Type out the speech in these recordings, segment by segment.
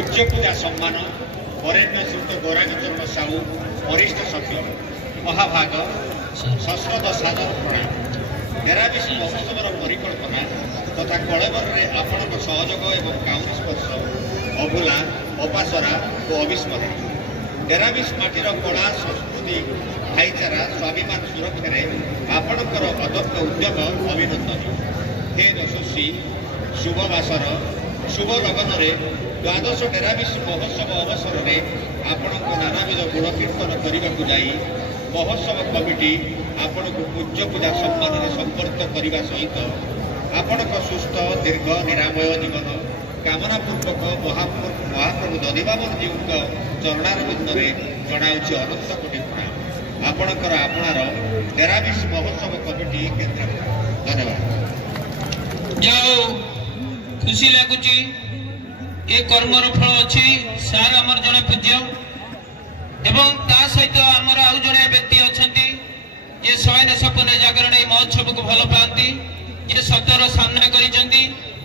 पूज्य पूजा सम्मान वरेण्य श्रीयुक्त गौरांगचरण साहू वरिष्ठ सभ्य महाभाग शश्वत सादर प्रणाम। डेराबिस महोत्सवर परिकल्पना तथा कलेवर में आपण सहयोग एवं काउरी स्पर्श अभूला अपासरा और अविस्मरणीय। डेराबिस माटीर कला संस्कृति भाईचारा स्वाभिमान सुरक्षा आपणकर अदम्य उद्यम अभिनंदन। हे यशस्वी शुभवासर शुभ लगन द्वादश डेराबिस महोत्सव अवसर में आपण नानाविध गुण कीर्तन करने को जाई महोत्सव कमिटी आपण को पूज्य पूजा सम्मान में संपर्क करने सहित आपण सुस्थ दीर्घ निरामय जीवन कामना पूर्वक महाप्रभु दधिबाबन जी चरणारविंद में जनाऊँच अनंत कोटि प्रणाम। आपणकर आपणार डेराबिस महोत्सव कमिटी केन्द्रापड़ा। धन्यवाद। जाओ खुशी लगुच ये कर्मर फल अच्छी सार आमर जड़े पूज्य एवं ता सहित आमर आउ जड़े व्यक्ति अच्छा ये शयन सपने जागरण महोत्सव को भल पाती ये सतर सामना कर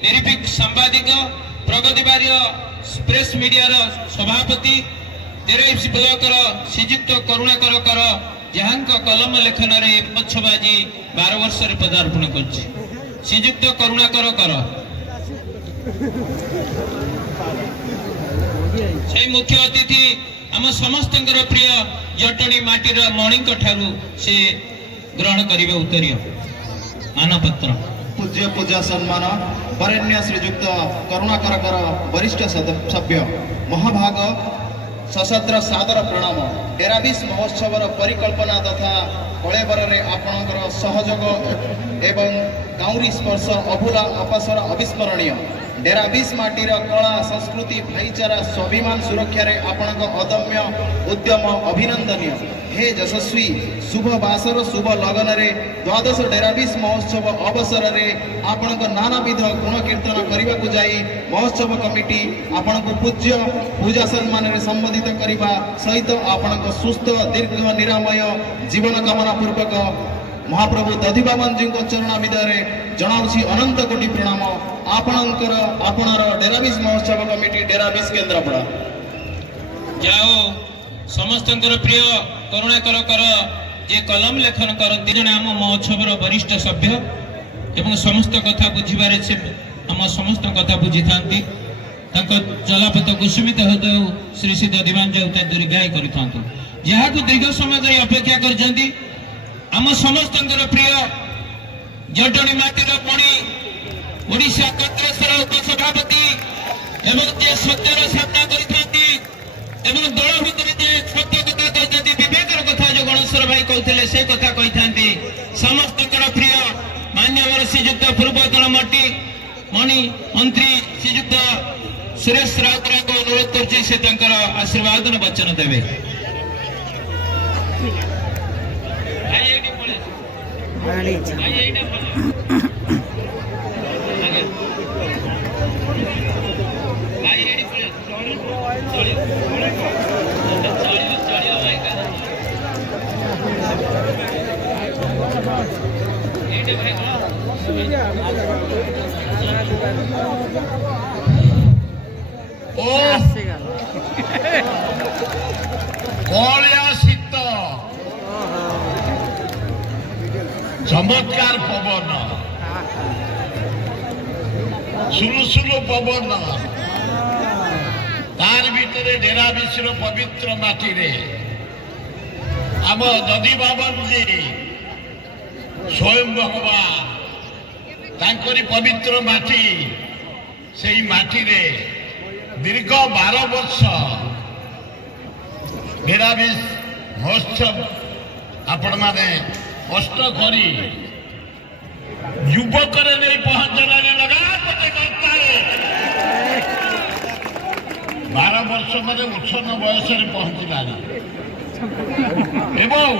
निरीपिक सांबादिक प्रगतिबारी प्रेस मीडिया सभापति डेराबिस ब्लॉक श्रीजुक्त करुणाकर कर जहाँ कलम लेखन महोत्सव आज 12 वर्ष पदार्पण कर श्रीजुक्त करुणाकर कर से मुख्य अतिथि आम समस्त प्रिय जटणी माटीर मणि ठारू से ग्रहण करेंगे उत्तरीय मानपत्र। पूज्य पूजा सम्मान वरेण्य श्रीजुक्त करुणाकर कर वरिष्ठ सभ्य महाभाग सशस्त्र सादर प्रणाम। डेराबिस महोत्सव परिकल्पना तथा कलेवर में आपणकर सहयोग एवं काउरी स्पर्श अभूला अपासर अविस्मरणीय। डेराबिस माटीर कला संस्कृति भाईचारा स्वाभिमान सुरक्षा आपण अदम्य उद्यम अभिनंदनीय। हे यशस्वी शुभ बासर शुभ लगन द्वादश डेराबिस महोत्सव अवसर में आपण नानाविध गुण कीर्तन करने को जाई महोत्सव कमिटी आपण को पूज्य पूजा सम्मान में संबोधित करने सहित आपण सुस्थ दीर्घ निरामय जीवन कामना पूर्वक महाप्रभु दधिबाबन जी चरणाविद जनाऊँच अनंत कोटि प्रणाम। आपणकर आपणार डेराबिस महोत्सव कमिटी डेराबिस केन्द्रापड़ा। जाओ समस्त प्रिय करुणाकर कर जे कलम लेखन करती जड़े आम महोत्सव वरिष्ठ सभ्य एवं समस्त कथा बुझे से आम समस्त कथा बुझी था जलापथ कुसुमित हृदय श्री श्री दधिबाबन जी दीर्घायु कर दीर्घ समय अपेक्षा कर आम समस्त प्रिय जटणी माटीर मणि ओडिशा कांग्रेसर उपसभापति एवं जे सत्यर सामना कर दल भितर सत्य कथा कहते विवेकर कथा जो गणेश्वर भाई कहते से कथा कही समस्त प्रिय मान्यवर श्रीजुक्त पूर्वतन मणि मंत्री श्रीजुक्त सुरेश राउतरा को अनुरोध कर आशीर्वाद वचन देवे। चमत्कार पवन सुलुसुलु पवन तार भितर डेराबिस पवित्र माटी रे आम दधिबाबन जी स्वयं भगवान तांकरी पवित्र माटी से माटी रे दीर्घ 12 वर्ष डेराबिस महोत्सव आपण माने कष्ट करी युवक पहुंचने लगा 12 वर्ष मध्य उत्सन्न बयस पहुंचला एवं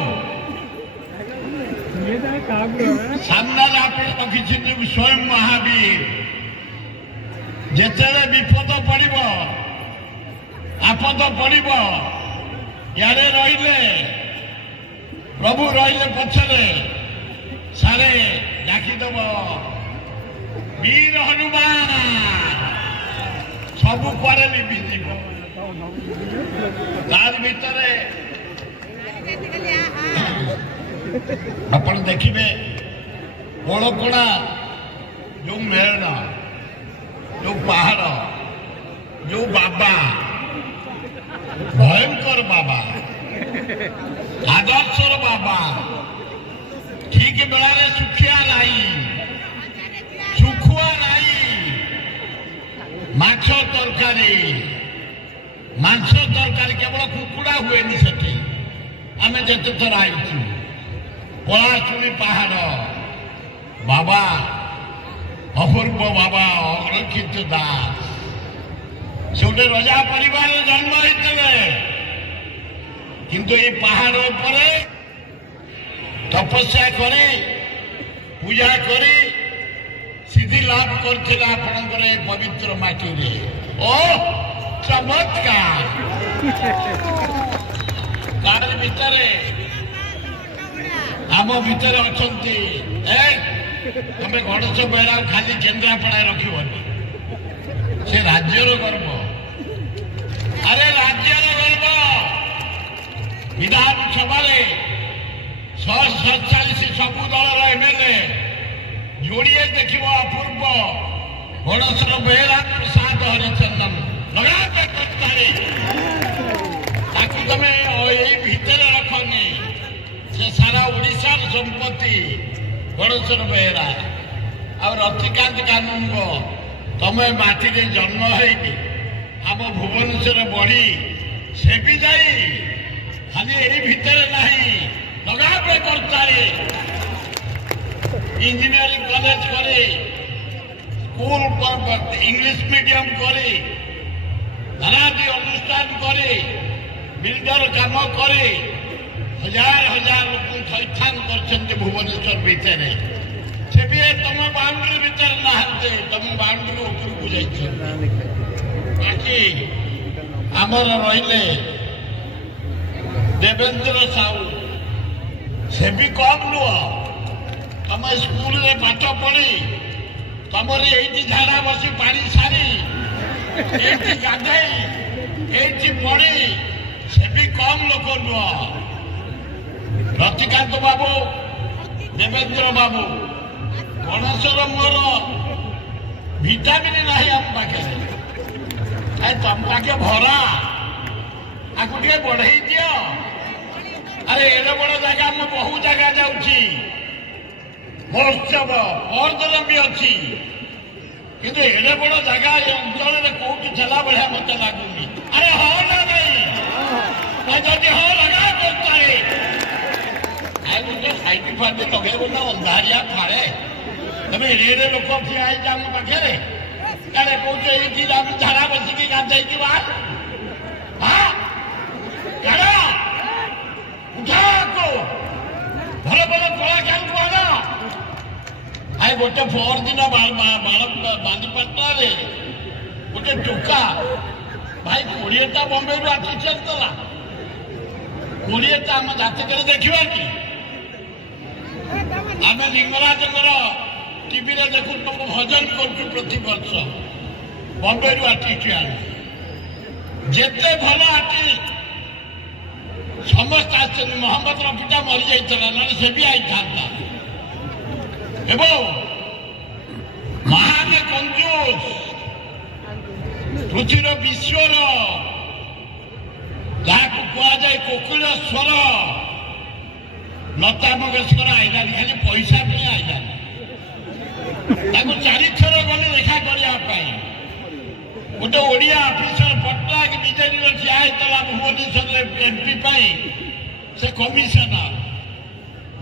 सामने आप रखी स्वयं महावीर जिते विपद पड़ आपद पड़ यारे रहिले प्रभु रहिले पछरे सारे डाकिदेव वीर हनुमान ସବୁ କୁଆଡ଼େ ଲିଭିଯିବ। ତାର ଭିତରେ ଆପଣ ଦେଖିବେ ଓଳକୋଣା ଯୋଉ ମେଳନ, ଯୋଉ ପାହାଡ଼, ଯୋଉ ବାବା, ଭୟଙ୍କର ବାବା, ଆଦର୍ଶର ବାବା, ଠିକ ବେଳାରେ ଶୁଖିଆ ନାହିଁ, ଶୁଖୁଆ ନାହିଁ, ମାଛ ତରକାରୀ କେବଳ କୁକୁଡ଼ା ହୁଏନି ସେଠି। ଆମେ ଯେତେ ଥର ଆଇଛୁ ପଳାଶୁଣୀ ପାହାଡ଼ ବାବା, ଅପୂର୍ବ ବାବା ଅରକ୍ଷିତ ଦାସ ସେ ଗୋଟେ ରଜା ପରିବାରରେ ଜନ୍ମ ହେଇଥିଲେ, କିନ୍ତୁ ଏଇ ପାହାଡ଼ ଉପରେ ତପସ୍ୟା କରି ପୂଜା କରି ସିଦ୍ଧି ଲାଭ କରିଥିଲା ଆପଣଙ୍କର ଏ ପବିତ୍ର ମାଟିରେ। ଓ ଚମତ୍କାର! ତାର ଭିତରେ ଆମ ଭିତରେ ଅଛନ୍ତି। ତମେ ଗଣେଶ ବେହେରା ଖାଲି କେନ୍ଦ୍ରାପଡ଼ାରେ ରଖିବନି, ସେ ରାଜ୍ୟର ଗର୍ବ। ଆରେ ରାଜ୍ୟର ଗର୍ବ। ବିଧାନସଭାରେ 147 ସବୁ ଦଳର ଏମଏଲଏ ଯୋଡ଼ିଏ ଦେଖିବ ଅପୂର୍ବ ଗଣେଶ ବେହେରା ପ୍ରସାଦ ହରିଚନ୍ଦନ ତାକୁ ତମେ ଏଇ ଭିତରେ ରଖନି। ସେ ସାରା ଓଡ଼ିଶାର ସମ୍ପତ୍ତି ଗଣେଶ ବେହେରା। ଆଉ ରତିକାନ୍ତ କାନୁନଗ ତମେ ମାଟିରେ ଜନ୍ମ ହେଇକି ଆମ ଭୁବନେଶ୍ୱର ବଢି ସେ ବି ଯାଇ ଖାଲି ଏଇ ଭିତରେ ନାହିଁ, ଲଗାବେ କର୍ତ୍ତାରେ ইঞ্জিনিয়ারিং কলেজ করে, স্কুল ইংলিশ মিডিয়াম করে, নানাদি অনুষ্ঠান করে, বিল্ডর কাম করে, হাজার হাজার লোক থৈথান করছেন ভুবনেশ্বর ভিতরে। সে বি তম বাউন্ডারি ভিতরে নাহান্তে, তম বাউন্ডারি উপরକୁ যাইছেন। বাকি আমার রইলে দেবেন্দ্র সাউ, সে বি কম নুহ। ତମେ ସ୍କୁଲରେ ପାଠ ପଢି ତମର ଏଇଠି ଝାଡା ବସି ପାଣି ସାରି ଏଇଠି ଗାଧେଇ ଏଇଠି ପଢି ସେ ବି କମ ଲୋକ ନୁହଁ। ରତିକାନ୍ତ ବାବୁ, ଦେବେନ୍ଦ୍ର ବାବୁ, ଗଣେଶର ମୋର ଭିଟାମିନ ନାହିଁ ଆମ ପାଖରେ। ତମ ପାଖେ ଭରା, ଆକୁ ଟିକେ ବଢେଇ ଦିଅ। ଆରେ ଏଡେ ବଡ ଜାଗା ମୁଁ ବହୁ ଜାଗା ଯାଉଛି, ମହୋତ୍ସବ ପରଦିନ ବି ଅଛି, କିନ୍ତୁ ଏଡେ ବଡ ଜାଗା ଏ ଅଞ୍ଚଳରେ କୋଉଠି ଥିଲା ଭଳିଆ ମତେ ଲାଗୁନି। ଆରେ ହଁ ନା ନାଇଁ? ଯଦି ହଁ ଲଗା କର୍ତ୍ତାରେ ଗୋଟେ ସାଇଟି ଫାଇଟି ଲଗେଇବ ନା ଅନ୍ଧାରିଆ ଫାଳେ। ତମେ ଏଡେ ଲୋକ ଠିଆ ହେଇଛି ଆମ ପାଖରେ, କାଳେ କହୁଛ ଏଇଠି ଆମେ ଝାଡା ବସିକି ଗାଧେଇକି ବା ଉଠାକୁ ଭଲ ଭଲ କଳାକାରଙ୍କୁ ଆଣ। ଆଇ ଗୋଟେ ପରଦିନ ବାଲିପାଟଣାରେ ଗୋଟେ ଟୋକା ଭାଇ 20ଟା ବମ୍ବେରୁ ଆସି ଚାଲିଥିଲା। 20ଟା ଆମ ଜାତକରେ ଦେଖିବା କି? ଆମେ ଲିଙ୍ଗରାଜଙ୍କର ଟିଭିରେ ଦେଖୁଛୁ, ଭଜନ କରୁଛୁ ପ୍ରତିବର୍ଷ। ବମ୍ବେରୁ ଆର୍ଟିଷ୍ଟ ଆଣୁ, ଯେତେ ଭଲ ଆର୍ଟିଷ୍ଟ ସମସ୍ତେ ଆସିଛନ୍ତି। ମହମ୍ମଦ ରଫିଟା ମରିଯାଇଥିଲା, ନହେଲେ ସେ ବି ଆଇଥାନ୍ତା। ଏବଂ ମହାନ କଞ୍ଜୁସ ପୃଥିବୀର ବିଶ୍ୱର ଯାହାକୁ କୁହାଯାଏ କୋକିଳ ସ୍ୱର, ଲତା ମଙ୍ଗେଶକର ଆଇଲାନି, ଖାଲି ପଇସା ପାଇଁ ଆଇଲାନି। ତାକୁ 4 ଥର ଗଲେ ଦେଖା କରିବା ପାଇଁ। ଗୋଟେ ଓଡ଼ିଆ ଅଫିସର ପଟ୍ଟନାୟକ ବିଜେଡିର ଠିଆ ହେଇଥିଲା ଭୁବନେଶ୍ୱରରେ ଏମ୍ପି ପାଇଁ, ସେ କମିଶନର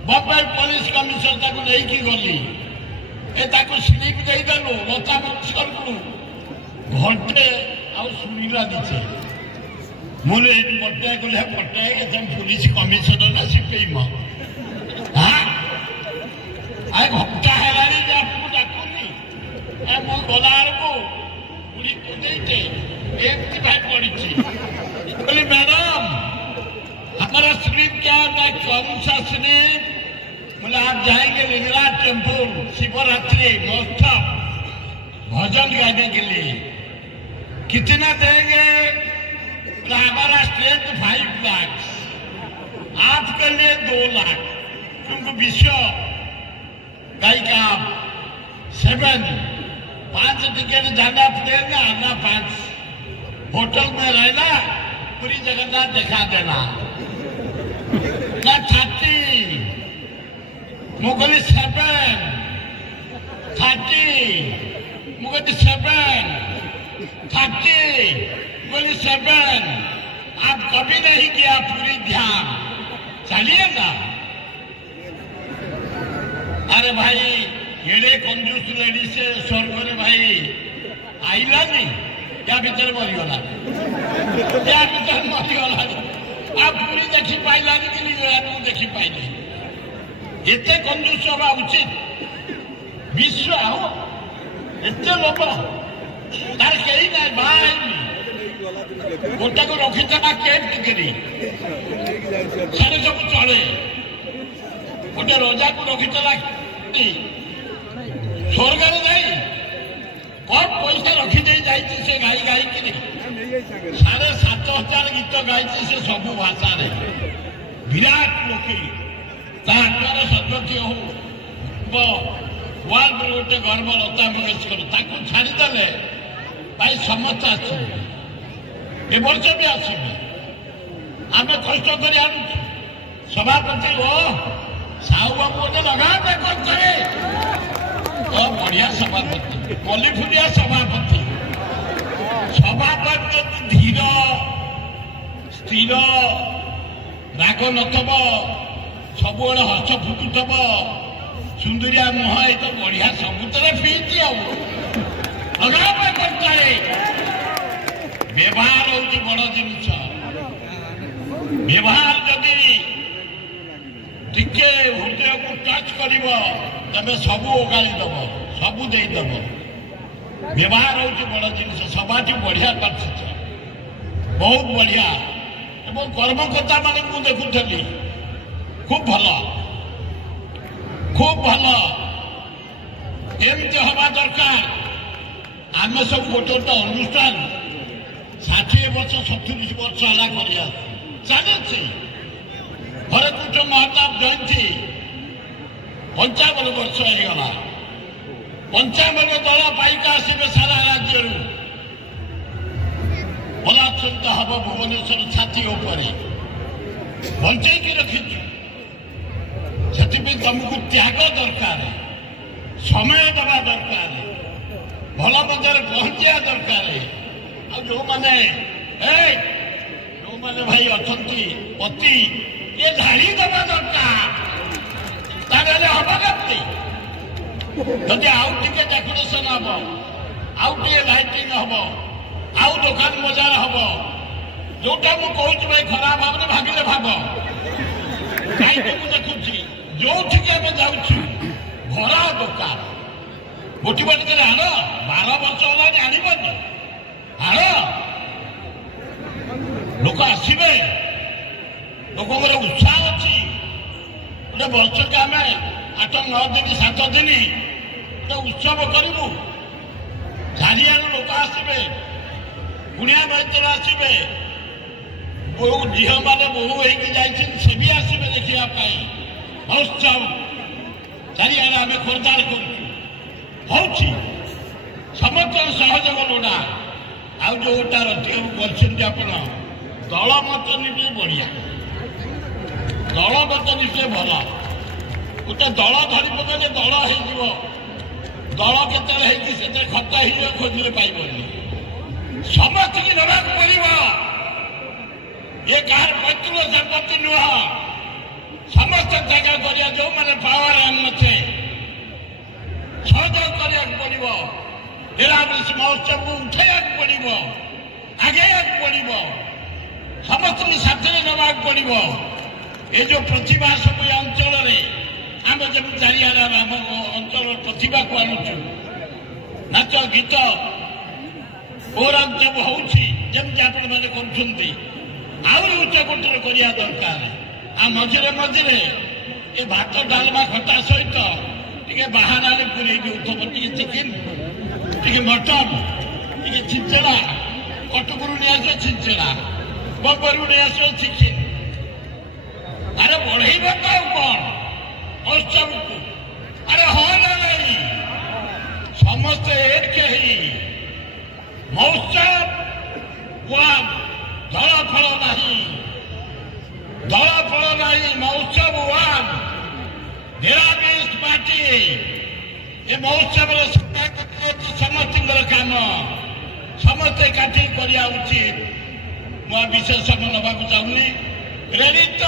ବମ୍ବେ ପୋଲିସ କମିଶନର ତାକୁ ନେଇକି ଗଲି। ତାକୁ ସ୍ଲିପ୍ ଦେଇଦେଲୁ ଲତା ମଙ୍ଗେଶକରକୁ। ଘଣ୍ଟେ ଆଉ ଶୁଣିଲାନି ସେ। ମୁଁ ଏଇଠି ପଟ୍ଟନାୟକ ଗଲେ, ପଟ୍ଟନାୟକ ତମେ ପୁଲିସ କମିଶନର ନା ସିପେଇ ମ ଘଣ୍ଟା ହେଲାଣି ଯେ ଆପଣଙ୍କୁ ଡାକୁନି। ମୁଁ ଗଲାବେଳକୁ ପୁରୀ ଦେଇଛେ ଏମିତି ଭାଇ ପଡିଛି। बोली मैडम हमारा स्लीप क्या है? कौन सा स्लीप? बोले आप जाएंगे लिंगराज टेम्पल शिवरात्रि महोत्सव भजन गाने के लिए। कितना देंगे? हमारा स्टेट 5 लाख, आपके लिए 2 लाख, क्योंकि विश्व गाय का 7 5 टिकट जाना पड़ेगा, आना 5, होटल में रहना, पूरी जगन्नाथ दिखा देना ना 30 मुगली 7 30 मुगली 7 30 मुगली 7 आप कभी नहीं किया पूरी ध्यान चलिए ना। अरे भाई एड़े कंजूस लेडी से स्वर्ग रे भाई आईला नहीं या भीतर मरीगला या भीतर मरीगला आप पूरी देखी पाइला कि देखी पाइले एते कंजूस हवा उचित विश्व आओ एते लोभ तार कहीं ना भाई गोटा को रखी था केट टिकरी सारे सब चले गोटे रजा को रखी था स्वर्ग नहीं कौन पैसा रखी दे जाइए से गाई गाई कि 7,500 गीत गाई से सब भाषा विराट लोकी तार सदस्य हो वर्ल्ड गोटे गर्व लता मंगेशकर ताको छाड़ीदे भाई समस्त आस वर्ष भी आसवे आम कष्ट कर सभापति ओ साहू बाबू गोटे लगा बढ़िया सभापति कलिफुलिया सभापति सभापति धीर स्थिर राग नथब सब हस फुटुथब सुंदरिया मुह ये तो बढ़िया सबुतरे फीति व्यवहार हूँ बड़ जिनिस व्यवहार जदि टिके हृदय को टच कर तबे सबू ओगाड़ी दब सबू देदब व्यवहार हूँ बड़ जिनिस सभाटी बढ़िया कर बहुत बढ़िया एवं कर्मकर्ता मान देखुली खूब भल एमती हवा दरकार आम सब गोटे गोटे अनुष्ठान 60 वर्ष 70 वर्ष है चलती भरतपुर महाताप जयंती 55 वर्ष होगा 55 दल पाइक आसवे सारा राज्य बलात्सरित हम भुवनेश्वर छाती बंचेक रखीचु से तुमको त्याग दरकार समय दवा दरकार भल मजार पहुंचा दरकार जो मैंने भाई अच्छा पति ये झाड़ी दबा दरकार हम कमी जदि आउ टे डेकोरेशन हम आउ टे लाइटिंग हम आउ दुकान बजार हम जोटा मुझे भाई खराब भाव में भागिले भाव कहीं देखुची जो आम जाऊँ भरा दुकान गोटी बाटी आण 12 वर्ष है आनबनी आण लोक आसवे लोक उत्साह अच्छी गोटे वर्ष के आम 8-9 दिन 7 दिन गोटे उत्सव करूँ चारिआड़ लोक आसवे कुणिया मैत्र आसवे झील मैंने बोहू से भी आसवे देखापी महोत्सव चारिआड़े आम खोरदार करुँ समस्त सहयोग लोड़ा आउ जोटा कर दल मत नीति बढ़िया दल मत नीति भल गोटे दल धरी पकड़े दल हो दल के खत हो खोजले पाइबनी समस्त की नवा पड़ो ये कहार पैतृक संपत्ति नुह समस्त जगह करिया जो मैंने पावर आन थे सहयोग करा पड़ो निरामिष महोत्सव को उठा पड़ो आगे पड़ो समस्त साथ नवा पड़ो ये जो प्रतिभा सब अंचल आम जब चारिआड आम अंचल प्रतिभा को आणुचु नाच गीत प्रोग्राम जब होमती आपण मैंने कर उच्च कोटर करिया दरकार आ मझे मझे ये भात डालमा खटा सहित टे बाहाना पूरे दौथब टे चिकेन टे मटन टे चिचड़ा कटकरू नहीं आसो छिंचड़ा बबरू नहीं आसो चिकेन अरे बढ़ई बताओ कौन महोत्सव को अरे हाँ ना नहीं समस्त एक के ही महोत्सव वहाँ धड़ा फल नहीं महोत्सव वन निरामिष पार्टी ये महोत्सव समस्त काम समस्ते काटी करिया उचित मैं विशेष नवाक चाहूनी प्रेरित